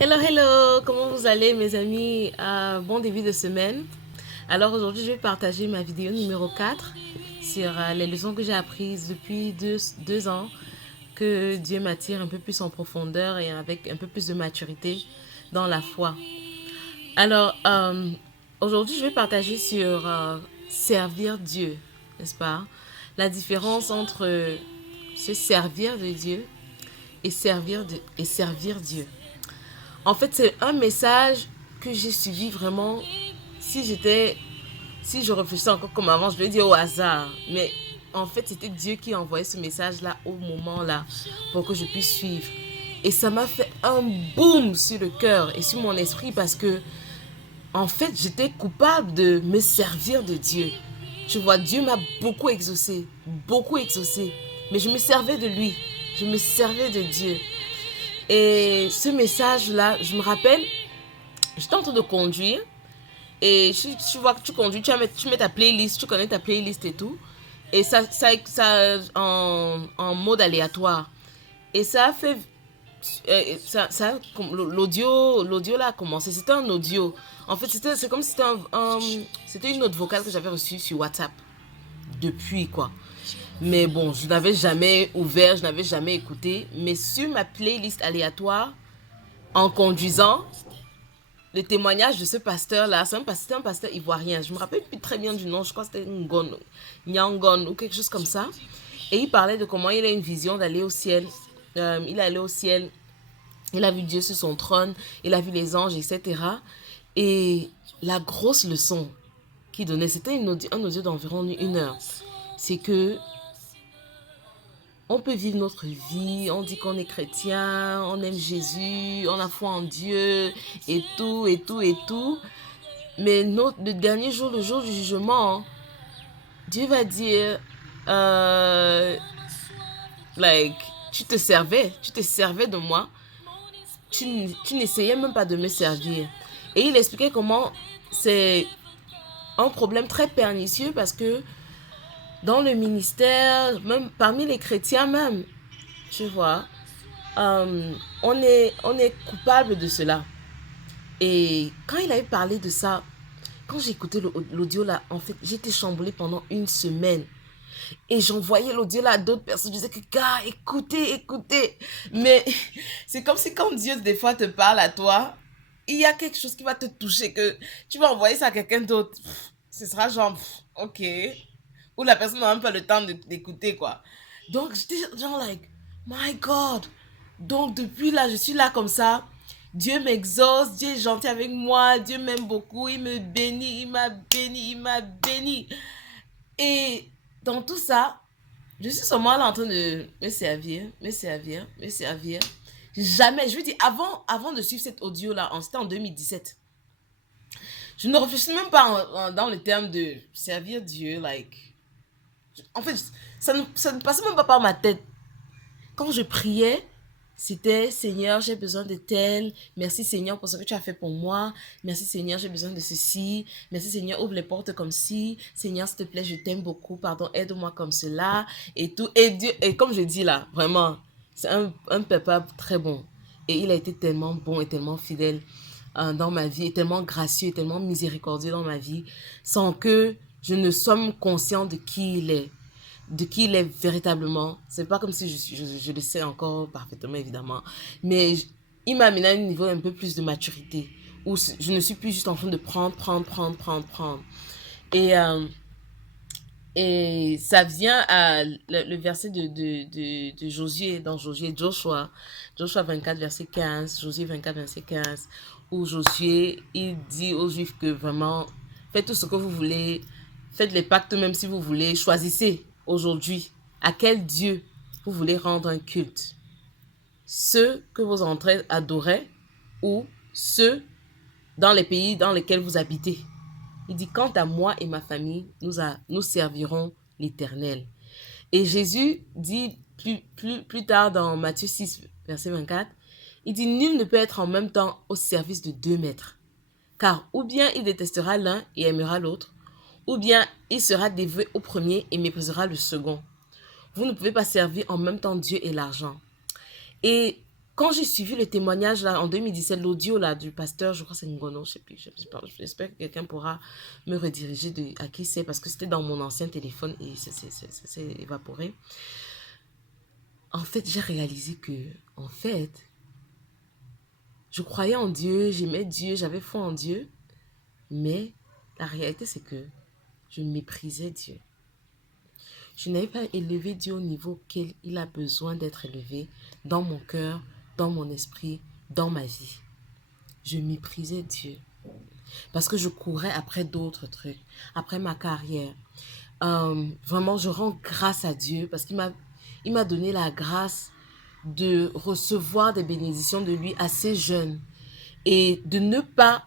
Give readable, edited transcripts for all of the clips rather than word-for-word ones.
Hello, hello, comment vous allez mes amis? Bon début de semaine. Alors aujourd'hui, je vais partager ma vidéo numéro 4 sur les leçons que j'ai apprises depuis deux ans, que Dieu m'attire un peu plus en profondeur et avec un peu plus de maturité dans la foi. Alors aujourd'hui, je vais partager sur servir Dieu, n'est-ce pas? La différence entre se servir de Dieu et servir Dieu. En fait, c'est un message que j'ai suivi vraiment. Si j'étais, si je réfléchissais encore comme avant, je vais dire au hasard. Mais en fait, c'était Dieu qui envoyait ce message-là au moment-là pour que je puisse suivre. Et ça m'a fait un boom sur le cœur et sur mon esprit parce que, en fait, j'étais coupable de me servir de Dieu. Tu vois, Dieu m'a beaucoup exaucé, beaucoup exaucé. Mais je me servais de lui. Je me servais de Dieu. Et ce message-là, je me rappelle, j'étais en train de conduire et tu vois que tu conduis, tu mets ta playlist, tu connais ta playlist et tout. Et ça en mode aléatoire. Et ça a fait. L'audio là a commencé. C'était un audio. En fait, c'est comme si c'était une note vocale que j'avais reçue sur WhatsApp. Depuis quoi. Mais bon, je n'avais jamais ouvert, je n'avais jamais écouté. Mais sur ma playlist aléatoire, en conduisant, le témoignage de ce pasteur-là, c'est un pasteur ivoirien. Je me rappelle plus très bien du nom, je crois que c'était Ngon, Nyangon ou quelque chose comme ça. Et il parlait de comment il a une vision d'aller au ciel. Il est allé au ciel, il a vu Dieu sur son trône, il a vu les anges, etc. Et la grosse leçon qu'il donnait, c'était un audio d'environ 1 heure. C'est que on peut vivre notre vie, on dit qu'on est chrétien, on aime Jésus, on a foi en Dieu, et tout, et tout, et tout. Mais le dernier jour, le jour du jugement, Dieu va dire, euh, like, tu te servais de moi, tu n'essayais même pas de me servir. Et il expliquait comment c'est un problème très pernicieux parce que dans le ministère, même parmi les chrétiens même, tu vois, on est coupable de cela. Et quand il avait parlé de ça, quand j'ai écouté l'audio là, en fait, j'étais chamboulée pendant 1 semaine. Et j'envoyais l'audio là à d'autres personnes. Je disais que, gars, écoutez, écoutez. Mais c'est comme si quand Dieu, des fois, te parle à toi, il y a quelque chose qui va te toucher, que tu vas envoyer ça à quelqu'un d'autre. Ce sera genre, ok. Ou la personne n'a même pas le temps d'écouter, quoi. Donc, j'étais genre, like, my God. Donc, depuis là, je suis là comme ça. Dieu m'exauce, Dieu est gentil avec moi, Dieu m'aime beaucoup, il me bénit, il m'a béni, il m'a béni. Et dans tout ça, je suis seulement là en train de me servir, me servir, me servir. Jamais, je veux dire, avant de suivre cet audio-là, c'était en 2017, je ne réfléchissais même pas dans le terme de servir Dieu. Like, en fait, ça ne passait même pas par ma tête. Quand je priais, c'était Seigneur, j'ai besoin de tel. Merci Seigneur pour ce que tu as fait pour moi. Merci Seigneur, j'ai besoin de ceci. Merci Seigneur, ouvre les portes comme ci. Seigneur, s'il te plaît, je t'aime beaucoup. Pardon, aide-moi comme cela. Et tout. Et Dieu, et comme je dis là, vraiment, c'est un papa très bon. Et il a été tellement bon et tellement fidèle dans ma vie, et tellement gracieux, et tellement miséricordieux dans ma vie, sans que je ne sois conscient de qui il est, de qui il est véritablement. C'est pas comme si je le sais encore parfaitement, évidemment. Mais il m'a amené à un niveau un peu plus de maturité, où je ne suis plus juste en train de prendre. Et, euh, et ça vient à le verset de Josué, dans Joshua 24, verset 15, Josué 24, verset 15, où Josué, il dit aux Juifs que vraiment, faites tout ce que vous voulez, faites les pactes même si vous voulez, choisissez aujourd'hui à quel Dieu vous voulez rendre un culte. Ceux que vos ancêtres adoraient ou ceux dans les pays dans lesquels vous habitez. Il dit, quant à moi et ma famille, nous servirons l'Éternel. Et Jésus dit plus tard dans Matthieu 6, verset 24, il dit, nul ne peut être en même temps au service de 2 maîtres. Car ou bien il détestera l'un et aimera l'autre, ou bien il sera dévoué au premier et méprisera le second. Vous ne pouvez pas servir en même temps Dieu et l'argent. Et Quand j'ai suivi le témoignage là, en 2017, l'audio là du pasteur, je crois que c'est Ngono, je sais plus, j'espère que quelqu'un pourra me rediriger à qui c'est, parce que c'était dans mon ancien téléphone et ça s'est évaporé. En fait, j'ai réalisé que, en fait, je croyais en Dieu, j'aimais Dieu, j'avais foi en Dieu, mais la réalité c'est que je méprisais Dieu. Je n'avais pas élevé Dieu au niveau auquel il a besoin d'être élevé dans mon cœur, dans mon esprit, dans ma vie. Je méprisais Dieu parce que je courais après d'autres trucs, après ma carrière. Vraiment, je rends grâce à Dieu parce il m'a donné la grâce de recevoir des bénédictions de lui assez jeune et de ne pas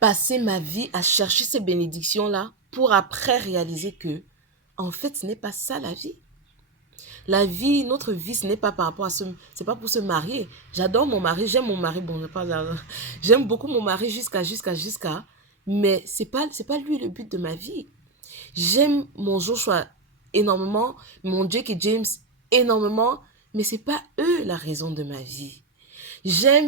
passer ma vie à chercher ces bénédictions-là pour après réaliser que, en fait, ce n'est pas ça la vie. La vie, notre vie, ce n'est pas par rapport à c'est pas pour se marier. J'adore mon mari, j'aime mon mari, bon, j'aime beaucoup mon mari jusqu'à, mais c'est pas lui le but de ma vie. J'aime mon Joshua énormément, mon Jake et James énormément, mais c'est pas eux la raison de ma vie. J'aime